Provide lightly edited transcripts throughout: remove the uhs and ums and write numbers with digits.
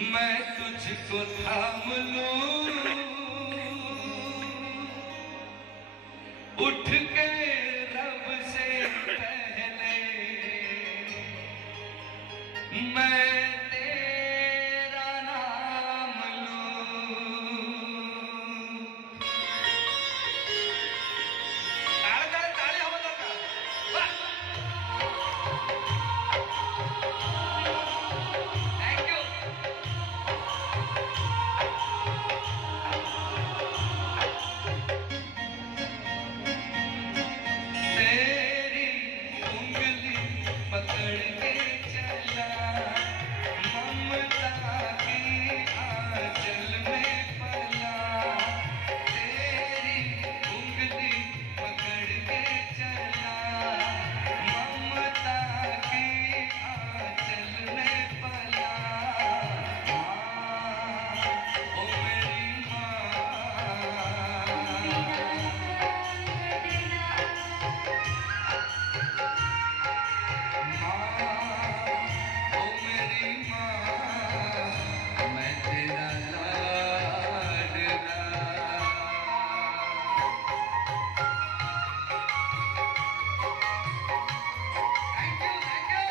मैं तुझको थाम लूं, उठ के रब से पहले मैं तेरा नाम लूं। ताली हवा का थैंक यू। तेरी उंगली पकड़ के चला, ममता की आंचल में पला। तेरी उंगली पकड़ के चला, ममता की आंचल में पला। ओ मेरी माँ, ओ मेरी माँ, मैं तेरा लाडला। Thank you thank you.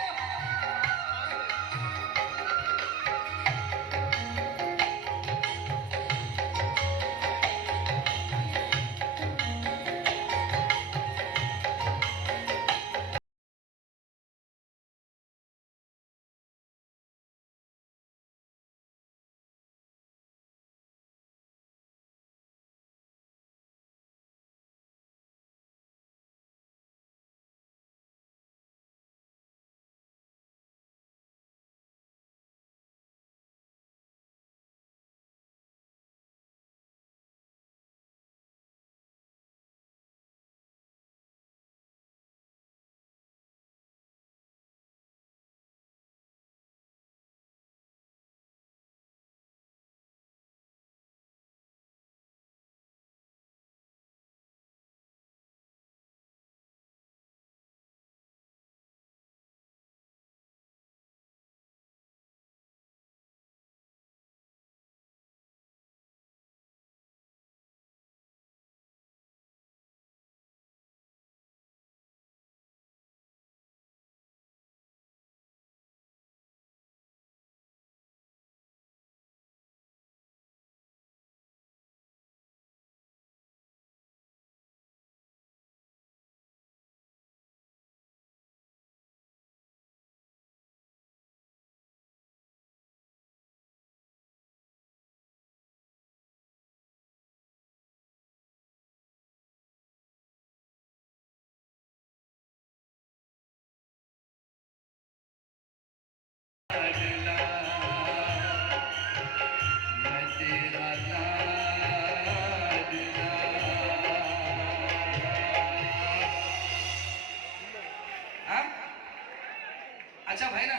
लाडला, मैं तेरा लाडला। हाँ? अच्छा भाई ना,